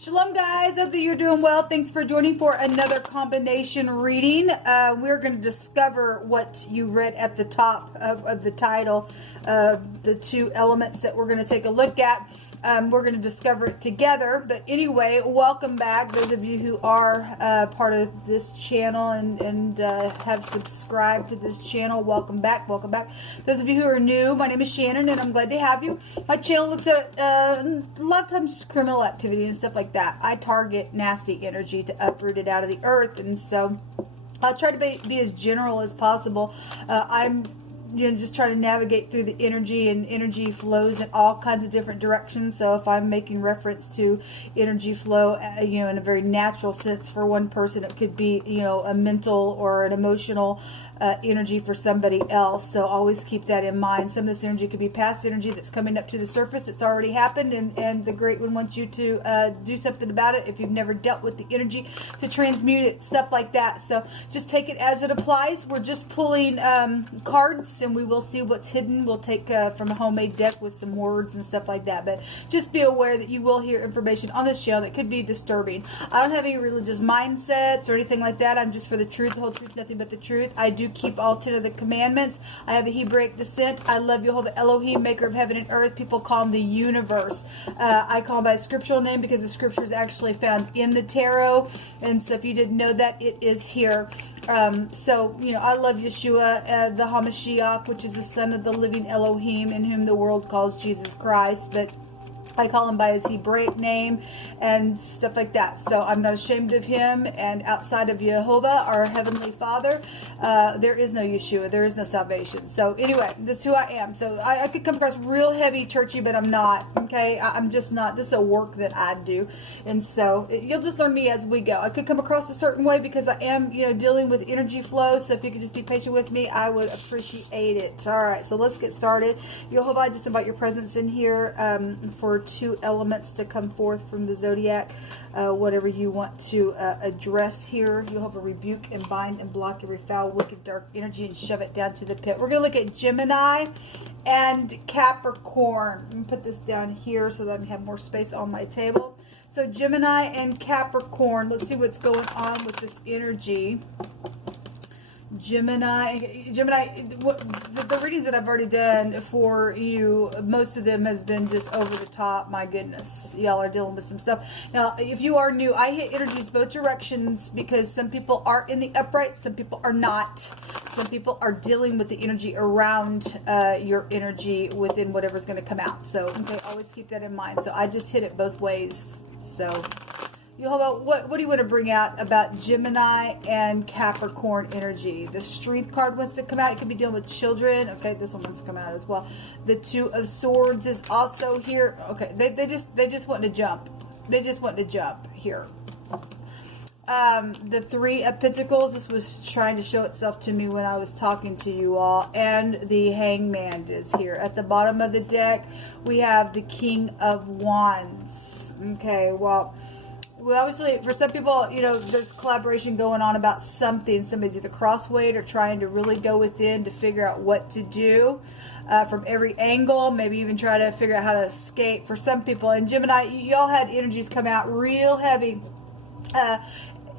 Shalom guys, hope that you're doing well. Thanks for joining for another combination reading. We're going to discover what you read at the top of the title, the two elements that we're going to take a look at. We're going to discover it together. But anyway, welcome back. Those of you who are part of this channel and have subscribed to this channel, welcome back. Welcome back. Those of you who are new, my name is Shannon and I'm glad to have you. My channel looks at a lot of times just criminal activity and stuff like that. I target nasty energy to uproot it out of the earth, and so I'll try to be as general as possible. I'm just trying to navigate through the energy, and energy flows in all kinds of different directions. So if I'm making reference to energy flow, in a very natural sense for one person, it could be, a mental or an emotional energy for somebody else. So always keep that in mind. Some of this energy could be past energy that's coming up to the surface. It's already happened, and the Great One wants you to do something about it if you've never dealt with the energy, to transmute it, stuff like that. So just take it as it applies. We're just pulling cards, and we will see what's hidden. We'll take from a homemade deck with some words and stuff like that. But just be aware that you will hear information on this channel that could be disturbing. I don't have any religious mindsets or anything like that. I'm just for the truth, the whole truth, nothing but the truth. I do keep all 10 of the commandments. I have a Hebraic descent. I love Yehovah Elohim, maker of heaven and earth. People call him the universe. I call him by a scriptural name because the scripture is actually found in the tarot. And so if you didn't know that, it is here. I love Yeshua, the HaMashiach, which is the son of the living Elohim, in whom the world calls Jesus Christ. But I call him by his Hebraic name and stuff like that. So I'm not ashamed of him. And outside of Yehovah, our Heavenly Father, there is no Yeshua. There is no salvation. So anyway, this is who I am. So I could come across real heavy, churchy, but I'm not. Okay? I'm just not. This is a work that I do. And so you'll just learn me as we go. I could come across a certain way because I am, dealing with energy flow. So if you could just be patient with me, I would appreciate it. All right. So let's get started. Yehovah, I just invite your presence in here for two elements to come forth from the zodiac, whatever you want to address here. You'll have a rebuke and bind and block every foul, wicked, dark energy and shove it down to the pit. We're going to look at Gemini and Capricorn. I'm going to put this down here so that I have more space on my table. So Gemini and Capricorn, let's see what's going on with this energy. Gemini, the readings that I've already done for you, most of them has been just over the top. My goodness, y'all are dealing with some stuff. Now, if you are new, I hit energies both directions because some people are in the upright, some people are not. Some people are dealing with the energy around your energy within whatever's going to come out. So, okay, always keep that in mind. So I just hit it both ways. So what do you want to bring out about Gemini and Capricorn energy? The Strength card wants to come out. You could be dealing with children. Okay, this one wants to come out as well. The Two of Swords is also here. Okay, they just want to jump. They just want to jump here. The Three of Pentacles, this was trying to show itself to me when I was talking to you all. And the Hangman is here. At the bottom of the deck, we have the King of Wands. Okay, well, obviously, for some people, there's collaboration going on about something. Somebody's either crosswayed or trying to really go within to figure out what to do from every angle, maybe even try to figure out how to escape. For some people, and Gemini, y'all had energies come out real heavy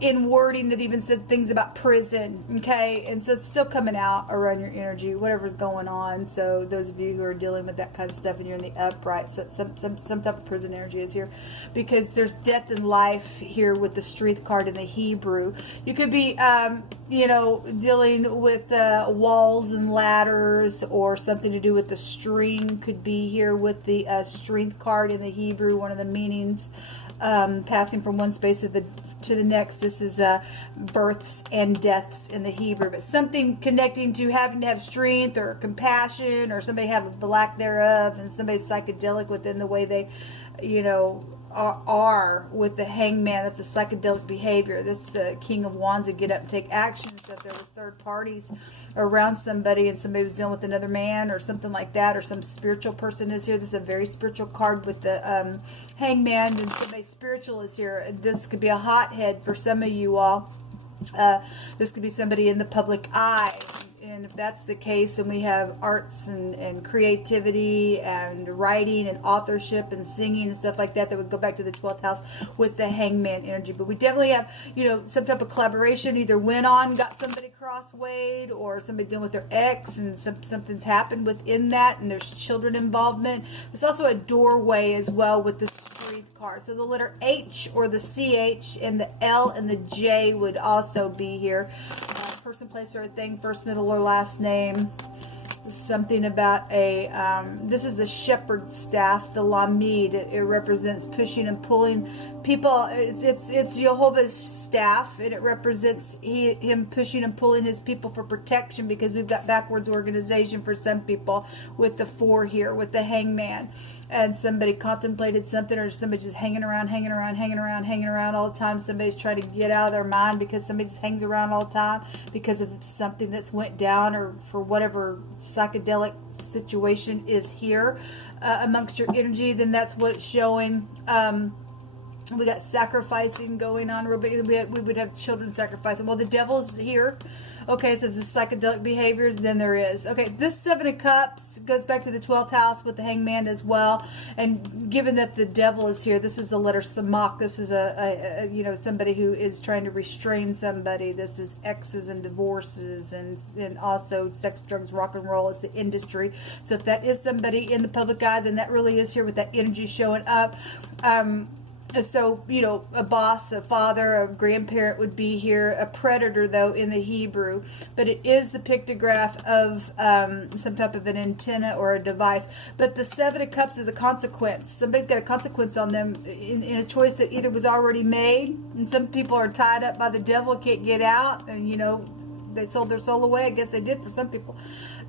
in wording that even said things about prison, okay? And so it's still coming out around your energy, whatever's going on. So those of you who are dealing with that kind of stuff and you're in the upright, so some type of prison energy is here, because there's death and life here with the Strength card in the Hebrew. You could be, dealing with walls and ladders, or something to do with the string could be here with the Strength card in the Hebrew. One of the meanings, passing from one space to the next. This is births and deaths in the Hebrew, but something connecting to having to have strength or compassion, or somebody have the lack thereof, and somebody's psychedelic within the way they, are with the Hangman. That's a psychedelic behavior. This King of Wands would get up and take action. So if there was third parties around somebody and somebody was dealing with another man or something like that, or some spiritual person is here. This is a very spiritual card with the Hangman, and somebody spiritual is here. This could be a hothead for some of you all. This could be somebody in the public eye. And if that's the case, then we have arts and creativity and writing and authorship and singing and stuff like that would go back to the 12th house with the hangman energy. But we definitely have, you know, some type of collaboration, either went on, got somebody crosswayed, or somebody dealing with their ex and something's happened within that, and there's children involvement. There's also a doorway as well with the strength card. So the letter H or the CH and the L and the J would also be here. Person, place, or a thing, first, middle, or last name. Something about a, this is the shepherd staff, the Lamed. It represents pushing and pulling people. It's Jehovah's staff, and it represents him pushing and pulling his people for protection, because we've got backwards organization for some people with the 4 here, with the hangman. And somebody contemplated something, or somebody just hanging around all the time. Somebody's trying to get out of their mind because somebody just hangs around all the time because of something that's went down, or for whatever psychedelic situation is here amongst your energy. Then that's what it's showing. We got sacrificing going on. We would have children sacrificing. Well, the devil's here. Okay, so the psychedelic behaviors, then there is. Okay, this 7 of Cups goes back to the 12th house with the hangman as well. And given that the devil is here, this is the letter Samach. This is a you know, somebody who is trying to restrain somebody. This is exes and divorces, and also sex, drugs, rock and roll. It's the industry. So if that is somebody in the public eye, then that really is here with that energy showing up. So, you know, a boss, a father, a grandparent would be here. A predator, though, in the Hebrew. But it is the pictograph of some type of an antenna or a device. But the 7 of Cups is a consequence. Somebody's got a consequence on them in a choice that either was already made. And some people are tied up by the devil, can't get out. And, you know, they sold their soul away. I guess they did for some people.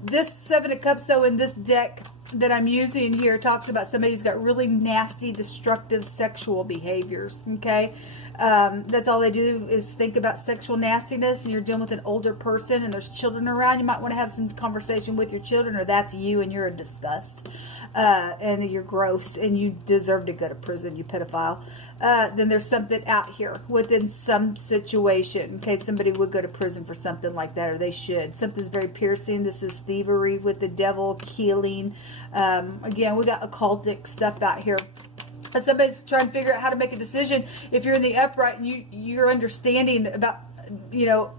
This 7 of Cups, though, in this deck that I'm using here, talks about somebody who's got really nasty, destructive sexual behaviors. Okay, that's all they do is think about sexual nastiness, and you're dealing with an older person and there's children around. You might want to have some conversation with your children, or that's you and you're a disgust, and you're gross and you deserve to go to prison, you pedophile. Then there's something out here within some situation. Okay, somebody would go to prison for something like that, or they should. Something's very piercing. This is thievery with the devil, killing. Again, we got occultic stuff out here. Somebody's trying to figure out how to make a decision. If you're in the upright and you're understanding about, you know,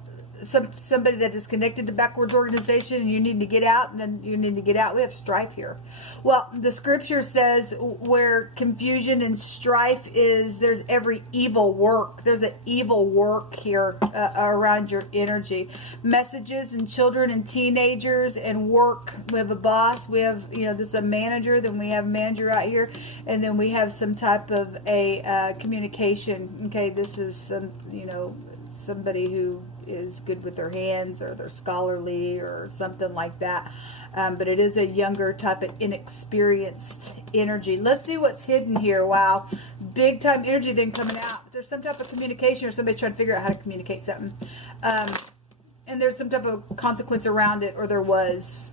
somebody that is connected to backwards organization, and you need to get out, and then you need to get out. We have strife here. Well, the scripture says where confusion and strife is, there's every evil work. There's an evil work here around your energy. Messages and children and teenagers and work. We have a boss. We have, you know, this is a manager. Then we have a manager out here. And then we have some type of a communication. Okay, this is some, you know, somebody who is good with their hands, or they're scholarly or something like that. But it is a younger type of inexperienced energy. Let's see what's hidden here. Wow. Big time energy then coming out. There's some type of communication, or somebody's trying to figure out how to communicate something. And there's some type of consequence around it, or there was.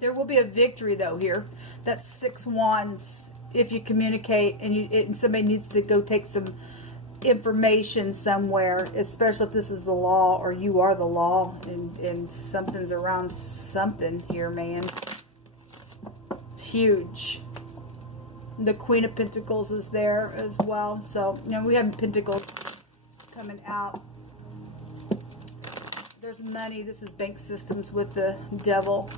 There will be a victory, though, here. That's 6 wands if you communicate and somebody needs to go take some information somewhere, especially if this is the law, or you are the law, and something's around something here, man. Huge. The Queen of Pentacles is there as well. So, you know, we have Pentacles coming out. There's money. This is bank systems with the devil.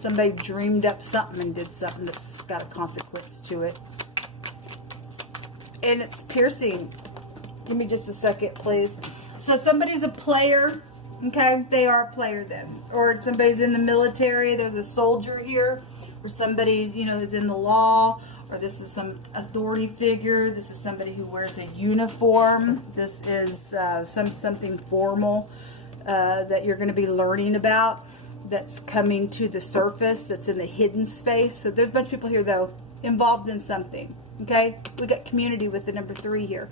Somebody dreamed up something and did something that's got a consequence to it. And it's piercing. Give me just a second, please. So somebody's a player. Okay, they are a player then. Or somebody's in the military. There's a soldier here. Or somebody, you know, is in the law. Or this is some authority figure. This is somebody who wears a uniform. This is something formal that you're going to be learning about. That's coming to the surface. That's in the hidden space. So there's a bunch of people here, though, involved in something. Okay, we got community with the number 3 here.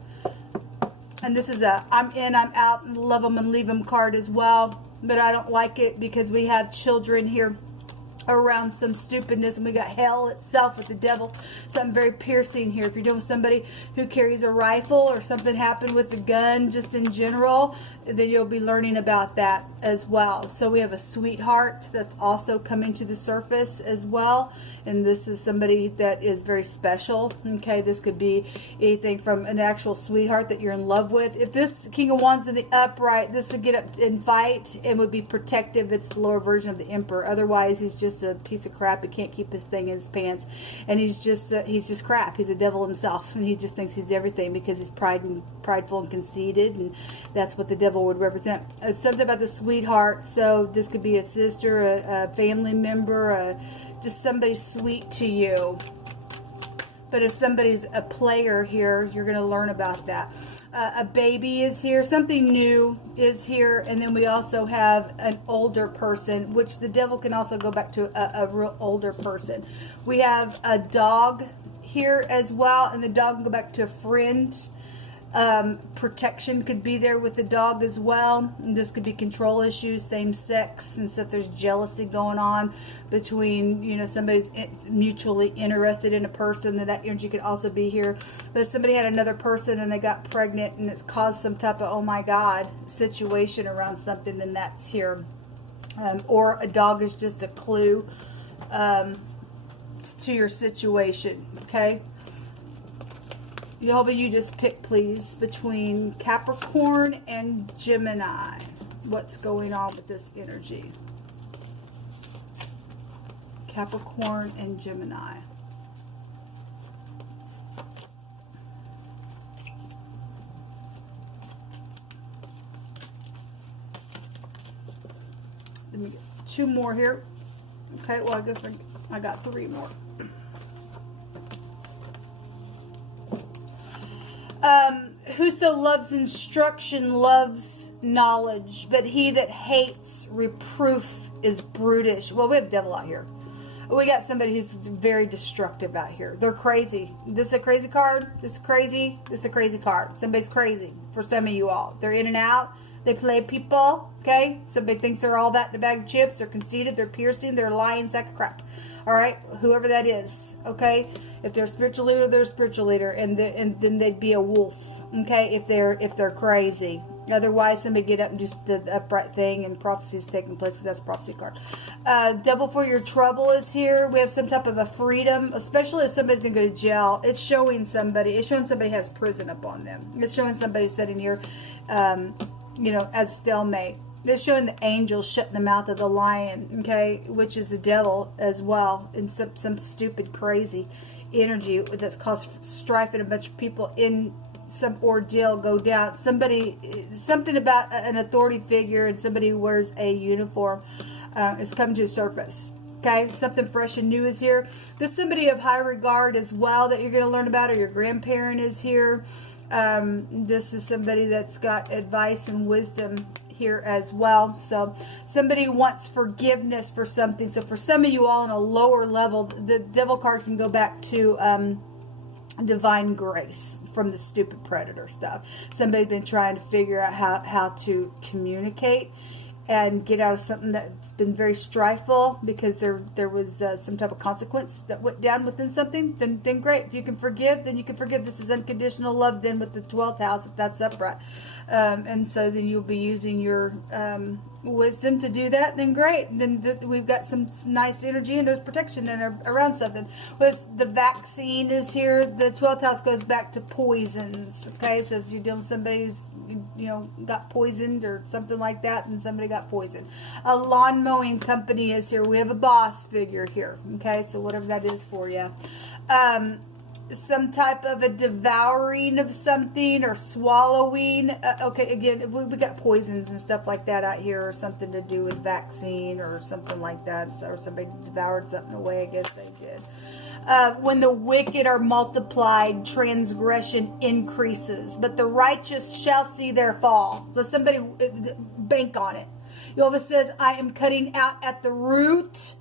And this is a I'm in, I'm out, love them and leave them card as well. But I don't like it because we have children here around some stupidness, and we got hell itself with the devil. Something very piercing here. If you're dealing with somebody who carries a rifle, or something happened with the gun just in general, then you'll be learning about that as well. So we have a sweetheart that's also coming to the surface as well, and this is somebody that is very special. Okay, this could be anything from an actual sweetheart that you're in love with. If this King of Wands in the upright, this would get up and fight and would be protective. It's the lower version of the Emperor. Otherwise, he's just a piece of crap. He can't keep his thing in his pants, and he's just crap. He's a devil himself, and he just thinks he's everything because he's prideful and conceited, and that's what the devil would represent. It's something about the sweetheart. So this could be a sister, a family member, just somebody sweet to you. But if somebody's a player here, you're going to learn about that. A baby is here. Something new is here. And then we also have an older person, which the devil can also go back to a real older person. We have a dog here as well. And the dog can go back to a friend. Protection could be there with the dog as well. And this could be control issues, same sex, and so if there's jealousy going on between, you know, somebody's mutually interested in a person, then that energy could also be here. But if somebody had another person and they got pregnant and it caused some type of oh my god situation around something, then that's here. Or a dog is just a clue to your situation. Okay. Yehovah, you just pick, please, between Capricorn and Gemini. What's going on with this energy? Capricorn and Gemini. Let me get 2 more here. Okay, well, I guess I got 3 more. Whoso loves instruction loves knowledge, but he that hates reproof is brutish. Well, we have devil out here. We got somebody who's very destructive out here. They're crazy. This is a crazy card. This is crazy. This is a crazy card. Somebody's crazy for some of you all. They're in and out. They play people. Okay? Somebody thinks they're all that in a bag of chips. They're conceited. They're piercing. They're lying sack of crap. All right? Whoever that is. Okay? If they're a spiritual leader, they're a spiritual leader. And then they'd be a wolf. Okay? If they're crazy. Otherwise, somebody get up and just the upright thing, and prophecy is taking place, because that's a prophecy card. Double for your trouble is here. We have some type of a freedom, especially if somebody's going to go to jail. It's showing somebody has prison upon them. It's showing somebody sitting here, you know, as stalemate. It's showing the angels shutting the mouth of the lion, okay, which is the devil as well, and some stupid, crazy energy that's caused strife and a bunch of people in some ordeal go down. Something about an authority figure and somebody who wears a uniform is coming to the surface. Okay, something fresh and new is here. This is somebody of high regard as well that you're going to learn about, or your grandparent is here. This is somebody that's got advice and wisdom here as well. So somebody wants forgiveness for something. So for some of you all on a lower level, the devil card can go back to divine grace from the stupid predator stuff. Somebody's been trying to figure out how to communicate and get out of something that's been very strifeful, because there was some type of consequence that went down within something. Then great. If you can forgive, then you can forgive. This is unconditional love then with the 12th house, if that's upright. And so then you'll be using your wisdom to do that. Then great. Then we've got some nice energy, and there's protection then around something. The vaccine is here. The 12th house goes back to poisons. Okay, so if you're dealing with somebody who's, you know, got poisoned or something like that, and somebody got poisoned. A lawn mowing company is here. We have a boss figure here. Okay, so whatever that is for you. Some type of a devouring of something or swallowing. Okay, again, we got poisons and stuff like that out here, or something to do with vaccine or something like that. So, or somebody devoured something away. I guess they did. When the wicked are multiplied, transgression increases, but the righteous shall see their fall. Let somebody bank on it. Yehovah says, I am cutting out at the root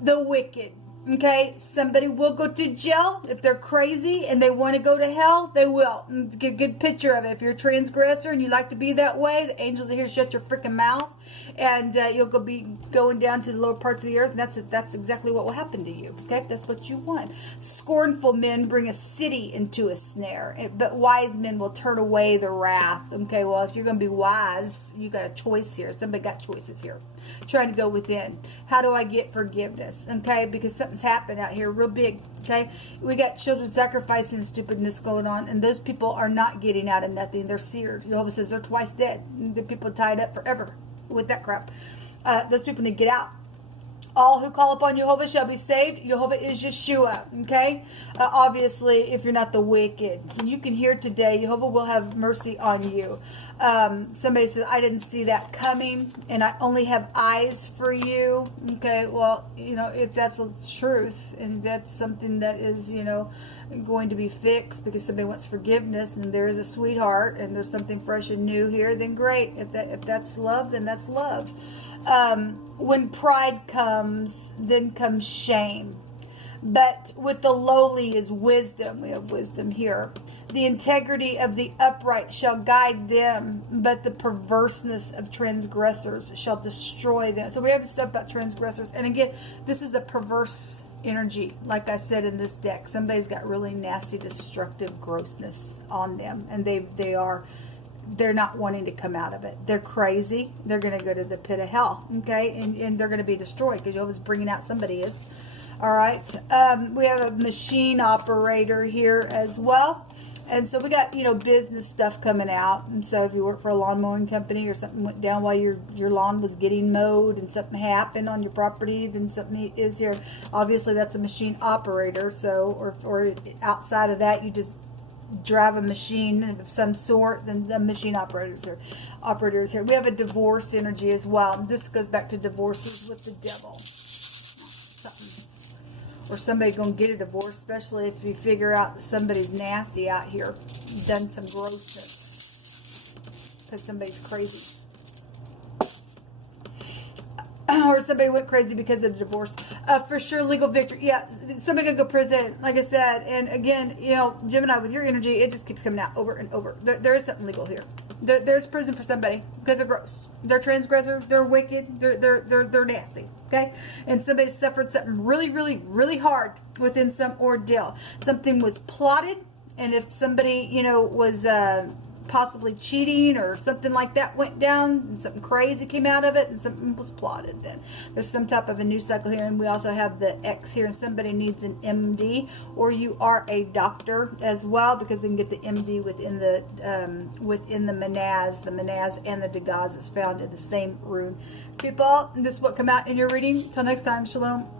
the wicked. Okay, somebody will go to jail if they're crazy and they want to go to hell. They will. Get a good picture of it. If you're a transgressor and you like to be that way, the angels are here to shut your freaking mouth. And you'll be going down to the lower parts of the earth, and that's exactly what will happen to you. Okay, that's what you want. Scornful men bring a city into a snare, but wise men will turn away the wrath. Okay, well, if you're going to be wise, you got a choice here. Somebody got choices here. Trying to go within. How do I get forgiveness? Okay, because something's happened out here real big. Okay, we got children sacrificing stupidness going on, and those people are not getting out of nothing. They're seared. Jehovah says they're twice dead. The people tied up forever with that crap. Those people need to get out. All who call upon Jehovah shall be saved. Jehovah is Yeshua. Okay? Obviously, if you're not the wicked, you can hear today, Jehovah will have mercy on you. Somebody says, I didn't see that coming, and I only have eyes for you. Okay, well, you know, if that's the truth, and that's something that is, you know, going to be fixed because somebody wants forgiveness, and there is a sweetheart, and there's something fresh and new here, then great. If that's love, then that's love. When pride comes, then comes shame. But with the lowly is wisdom. We have wisdom here. The integrity of the upright shall guide them, but the perverseness of transgressors shall destroy them. So we have stuff about transgressors. And again, this is a perverse energy. Like I said in this deck, somebody's got really nasty, destructive grossness on them. And they're not wanting to come out of it. They're crazy. They're going to go to the pit of hell. Okay? And they're going to be destroyed because Jehovah's bringing out somebody is. All right. We have a machine operator here as well. And so we got, you know, business stuff coming out. And so if you work for a lawn mowing company or something went down while your lawn was getting mowed and something happened on your property, then something is here. Obviously, that's a machine operator. So, or outside of that, you just drive a machine of some sort, then the machine operators here. We have a divorce energy as well. This goes back to divorces with the devil. Something. Or somebody gonna get a divorce, especially if you figure out that somebody's nasty out here, done some grossness because somebody's crazy. Or somebody went crazy because of the divorce. For sure, legal victory. Yeah, somebody could go to prison, like I said. And again, you know, Gemini, with your energy, it just keeps coming out over and over. There is something legal here. There's prison for somebody because they're gross. They're transgressors. They're wicked. They're nasty. Okay, and somebody suffered something really, really, really hard within some ordeal. Something was plotted, and if somebody, you know, was possibly cheating or something like that went down and something crazy came out of it and something was plotted, then there's some type of a new cycle here. And we also have the X here, and somebody needs an MD, or you are a doctor as well, because we can get the MD within the Manaz. The Manaz and the Dagaz is found in the same rune. People, this is what come out in your reading. Till next time, shalom.